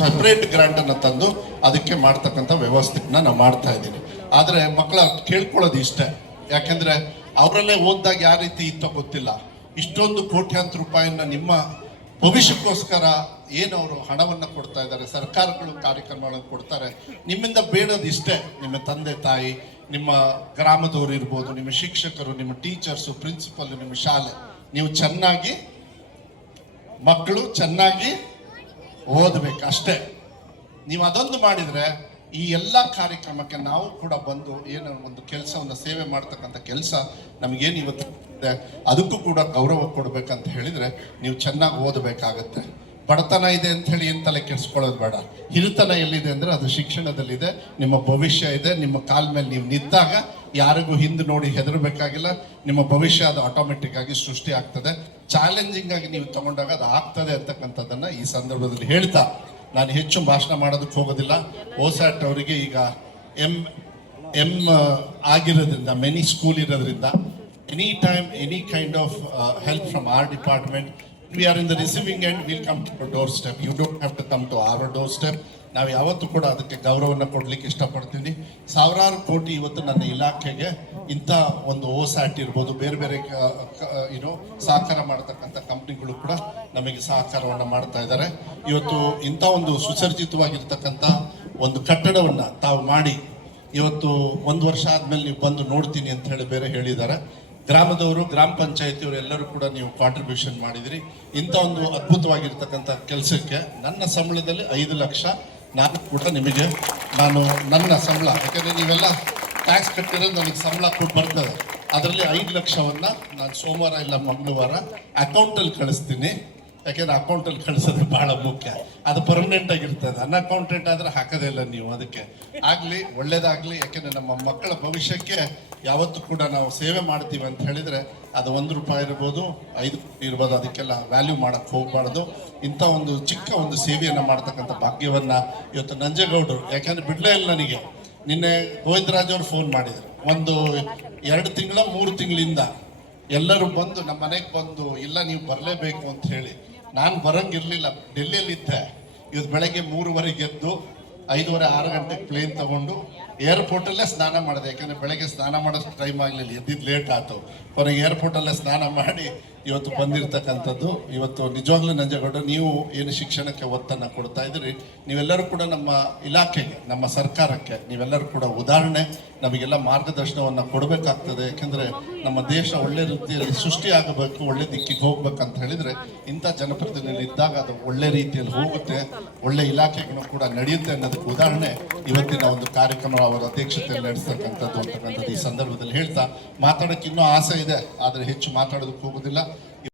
Separate grant ಅನ್ನ ತಂದು ಅದಕ್ಕೆ ಮಾಡ್ತಕ್ಕಂಥ ವ್ಯವಸ್ಥೆನ ನಾವು ಮಾಡ್ತಾ ಇದ್ದೀನಿ ಆದರೆ ಮಕ್ಕಳ ಕೇಳ್ಕೊಳ್ಳೋದು ಇಷ್ಟೇ. ಯಾಕೆಂದರೆ ಅವರಲ್ಲೇ ಓದಿದಾಗ ಯಾವ ರೀತಿ ಇತ್ತೋ ಗೊತ್ತಿಲ್ಲ. ಇಷ್ಟೊಂದು ಕೋಟ್ಯಾಂತರ ರೂಪಾಯಿನ ನಿಮ್ಮ ಭವಿಷ್ಯಕ್ಕೋಸ್ಕರ ಏನು ಅವರು ಹಣವನ್ನು ಕೊಡ್ತಾ ಇದ್ದಾರೆ, ಸರ್ಕಾರಗಳು ಕಾರ್ಯಕ್ರಮಗಳನ್ನು ಕೊಡ್ತಾರೆ, ನಿಮ್ಮಿಂದ ಬೇಡೋದು ಇಷ್ಟೇ. ನಿಮ್ಮ ತಂದೆ, ತಾಯಿ, ನಿಮ್ಮ ಗ್ರಾಮದವರು ಇರ್ಬೋದು, ನಿಮ್ಮ ಶಿಕ್ಷಕರು, ನಿಮ್ಮ ಟೀಚರ್ಸು ಪ್ರಿನ್ಸಿಪಲ್ ನಿಮ್ಮ ಶಾಲೆ. ನೀವು ಚೆನ್ನಾಗಿ, ಮಕ್ಕಳು ಚೆನ್ನಾಗಿ ಓದಬೇಕು ಅಷ್ಟೇ ನೀವು ಅದೊಂದು ಮಾಡಿದ್ರೆ ಈ ಎಲ್ಲ ಕಾರ್ಯಕ್ರಮಕ್ಕೆ ನಾವು ಕೂಡ ಬಂದು ಏನು ಒಂದು ಕೆಲಸವನ್ನು ಸೇವೆ ಮಾಡ್ತಕ್ಕಂಥ ಕೆಲಸ ನಮಗೇನು ಇವತ್ತು ಅದಕ್ಕೂ ಕೂಡ ಗೌರವ ಕೊಡಬೇಕಂತ ಹೇಳಿದ್ರೆ ನೀವು ಚೆನ್ನಾಗಿ ಓದಬೇಕಾಗತ್ತೆ. ಬಡತನ ಇದೆ ಅಂತ ಹೇಳಿ ಏನು ತಲೆ ಕೆಡಿಸ್ಕೊಳ್ಳೋದು ಬೇಡ. ಹಿರಿತನ ಎಲ್ಲಿದೆ ಅಂದ್ರೆ ಅದು ಶಿಕ್ಷಣದಲ್ಲಿದೆ, ನಿಮ್ಮ ಭವಿಷ್ಯ ಇದೆ, ನಿಮ್ಮ ಕಾಲ ಮೇಲೆ ನೀವು ನಿಂತಾಗ ಯಾರಿಗೂ ಹಿಂದೆ ನೋಡಿ ಹೆದರಬೇಕಾಗಿಲ್ಲ. ನಿಮ್ಮ ಭವಿಷ್ಯ ಅದು ಆಟೋಮೆಟಿಕ್ ಆಗಿ ಸೃಷ್ಟಿ ಆಗ್ತದೆ. ಚಾಲೆಂಜಿಂಗ್ ಆಗಿ ನೀವು ತಗೊಂಡಾಗ ಅದು ಆಗ್ತದೆ ಅಂತಕ್ಕಂಥದ್ದನ್ನ ಈ ಸಂದರ್ಭದಲ್ಲಿ ಹೇಳ್ತಾ, ನಾನು ಹೆಚ್ಚು ಭಾಷಣ ಮಾಡೋದಕ್ಕೆ ಹೋಗೋದಿಲ್ಲ. ಓಸ್ಯಾಟ್ ಅವರಿಗೆ ಈಗ ಎಂ ಎಂ ಆಗಿರೋದ್ರಿಂದ ಮೆನಿ ಸ್ಕೂಲ್ ಇರೋದ್ರಿಂದ any time any kind of help from our department we are in the receiving and will come to doorstep you don't have to come to our doorstep ನಾವು ಯಾವತ್ತೂ ಕೂಡ ಅದಕ್ಕೆ ಗೌರವವನ್ನು ಕೊಡಲಿಕ್ಕೆ ಇಷ್ಟಪಡ್ತೀನಿ. ಸಾವಿರಾರು ಕೋಟಿ ಇವತ್ತು ನನ್ನ ಇಲಾಖೆಗೆ ಇಂಥ ಒಂದು ಓಸಾಟ್ ಇರ್ಬೋದು, ಬೇರೆ ಬೇರೆ ಏನು ಸಹಕಾರ ಮಾಡ್ತಕ್ಕಂಥ ಕಂಪ್ನಿಗಳು ಕೂಡ ನಮಗೆ ಸಹಕಾರವನ್ನು ಮಾಡ್ತಾ ಇದ್ದಾರೆ. ಇವತ್ತು ಇಂಥ ಒಂದು ಸುಸರ್ಜಿತವಾಗಿರ್ತಕ್ಕಂಥ ಒಂದು ಕಟ್ಟಡವನ್ನು ತಾವು ಮಾಡಿ ಇವತ್ತು ಒಂದು ವರ್ಷ ಆದಮೇಲೆ ನೀವು ಬಂದು ನೋಡ್ತೀನಿ ಅಂತ ಹೇಳಿ ಬೇರೆ ಹೇಳಿದ್ದಾರೆ. ಗ್ರಾಮದವರು, ಗ್ರಾಮ ಪಂಚಾಯತಿಯವರು ಎಲ್ಲರೂ ಕೂಡ ನೀವು ಕಾಂಟ್ರಿಬ್ಯೂಷನ್ ಮಾಡಿದಿರಿ. ಇಂಥ ಒಂದು ಅದ್ಭುತವಾಗಿರ್ತಕ್ಕಂಥ ಕೆಲಸಕ್ಕೆ ನನ್ನ ಸಂಬಳದಲ್ಲಿ ಐದು ಲಕ್ಷ ನಾನು ಕೂಡ ನಿಮಗೆ. ನಾನು ನನ್ನ ಸಂಬಳ, ಯಾಕಂದ್ರೆ ನೀವೆಲ್ಲ ಟ್ಯಾಕ್ಸ್ ಕಟ್ಟಿರೋದು ನನಗೆ ಸಂಬಳ ಕೊಟ್ಟು ಬರ್ತದೆ. ಅದರಲ್ಲಿ ಐದು ಲಕ್ಷವನ್ನ ನಾನು ಸೋಮವಾರ ಇಲ್ಲ ಮಂಗಳವಾರ ಅಕೌಂಟಲ್ಲಿ ಕಳಿಸ್ತೀನಿ. ಯಾಕೆಂದ್ರೆ ಅಕೌಂಟಲ್ಲಿ ಕಳ್ಸೋದು ಬಹಳ ಮುಖ್ಯ. ಅದು ಪರ್ಮನೆಂಟ್ ಆಗಿರ್ತದೆ. ಆದ್ರೆ ಹಾಕೋದೇ ಇಲ್ಲ ನೀವು ಅದಕ್ಕೆ. ಆಗ್ಲಿ, ಒಳ್ಳೇದಾಗ್ಲಿ, ಯಾಕೆಂದ್ರೆ ನಮ್ಮ ಮಕ್ಕಳ ಭವಿಷ್ಯಕ್ಕೆ ಯಾವತ್ತೂ ಕೂಡ ನಾವು ಸೇವೆ ಮಾಡ್ತೀವಿ ಅಂತ ಹೇಳಿದ್ರೆ ಅದು ಒಂದು ರೂಪಾಯಿ ಇರ್ಬೋದು, ಐದು ಇರ್ಬೋದು, ಅದಕ್ಕೆಲ್ಲ ವ್ಯಾಲ್ಯೂ ಮಾಡಕ್ ಹೋಗ್ಬಾರ್ದು. ಇಂಥ ಒಂದು ಚಿಕ್ಕ ಒಂದು ಸೇವೆಯನ್ನ ಮಾಡ್ತಕ್ಕಂಥ ಭಾಗ್ಯವನ್ನ ಇವತ್ತು ನಂಜೇಗೌಡರು, ಯಾಕೆಂದ್ರೆ ಬಿಡ್ಲೇ ಇಲ್ಲ ನನಗೆ. ನಿನ್ನೆ ಗೋವಿಂದರಾಜ್ ಅವರು ಫೋನ್ ಮಾಡಿದ್ರು. ಒಂದು ಎರಡು ತಿಂಗಳ, ಮೂರು ತಿಂಗಳಿಂದ ಎಲ್ಲರೂ ಬಂದು ನಮ್ಮ ಮನೆಗೆ ಬಂದು, ಇಲ್ಲ, ನೀವು ಬರಲೇಬೇಕು ಅಂತ ಹೇಳಿ. ನಾನು ಬರಂಗಿರ್ಲಿಲ್ಲ ಡೆಲ್ಲಿಯಲ್ಲಿದ್ದೆ. ಇವತ್ತು ಬೆಳಗ್ಗೆ ಮೂರುವರೆಗೆ ಎದ್ದು ಐದುವರೆ ಆರು ಗಂಟೆಗೆ ಪ್ಲೇನ್ ತಗೊಂಡು ಏರ್ಪೋರ್ಟಲ್ಲೇ ಸ್ನಾನ ಮಾಡಿದೆ. ಯಾಕಂದ್ರೆ ಬೆಳಗ್ಗೆ ಸ್ನಾನ ಮಾಡೋಷ್ಟು ಟೈಮ್ ಆಗಲಿಲ್ಲ. ಎದ್ದಿದ್ದು ಲೇಟ್ ಆಯ್ತು ಕೊನೆಗೆ ಏರ್ಪೋರ್ಟಲ್ಲೇ ಸ್ನಾನ ಮಾಡಿ ಇವತ್ತು ಬಂದಿರತಕ್ಕಂಥದ್ದು, ಇವತ್ತು ನಿಜವಾಗ್ಲೂ ನಂಜೇಗೌಡ ನೀವು ಏನು ಶಿಕ್ಷಣಕ್ಕೆ ಒತ್ತನ್ನು ಕೊಡ್ತಾ ಇದ್ದೀರಿ, ನೀವೆಲ್ಲರೂ ಕೂಡ ನಮ್ಮ ಇಲಾಖೆಗೆ, ನಮ್ಮ ಸರ್ಕಾರಕ್ಕೆ, ನೀವೆಲ್ಲರೂ ಕೂಡ ಉದಾಹರಣೆ, ನಮಗೆಲ್ಲ ಮಾರ್ಗದರ್ಶನವನ್ನು ಕೊಡಬೇಕಾಗ್ತದೆ. ಯಾಕೆಂದ್ರೆ ನಮ್ಮ ದೇಶ ಒಳ್ಳೆ ರೀತಿಯಲ್ಲಿ ಸೃಷ್ಟಿಯಾಗಬೇಕು ಒಳ್ಳೆ ದಿಕ್ಕಿಗೆ ಹೋಗ್ಬೇಕಂತ ಹೇಳಿದ್ರೆ ಇಂಥ ಜನಪ್ರತಿನಿಧಿ ಇದ್ದಾಗ ಅದು ಒಳ್ಳೆ ರೀತಿಯಲ್ಲಿ ಹೋಗುತ್ತೆ. ಒಳ್ಳೆ ಇಲಾಖೆಗಳು ಕೂಡ ನಡೆಯುತ್ತೆ ಅನ್ನೋದಕ್ಕೆ ಉದಾಹರಣೆ. ಇವತ್ತಿನ ಒಂದು ಕಾರ್ಯಕ್ರಮ ಅವರ ಅಧ್ಯಕ್ಷತೆಯಲ್ಲಿ ನಡೆಸ್ತಕ್ಕಂಥದ್ದು ಅಂತಕ್ಕಂಥದ್ದು ಈ ಸಂದರ್ಭದಲ್ಲಿ ಹೇಳ್ತಾ, ಮಾತಾಡೋಕೆ ಇನ್ನೂ ಆಸೆ ಇದೆ, ಆದರೆ ಹೆಚ್ಚು ಮಾತಾಡೋದಕ್ಕೆ ಹೋಗೋದಿಲ್ಲ.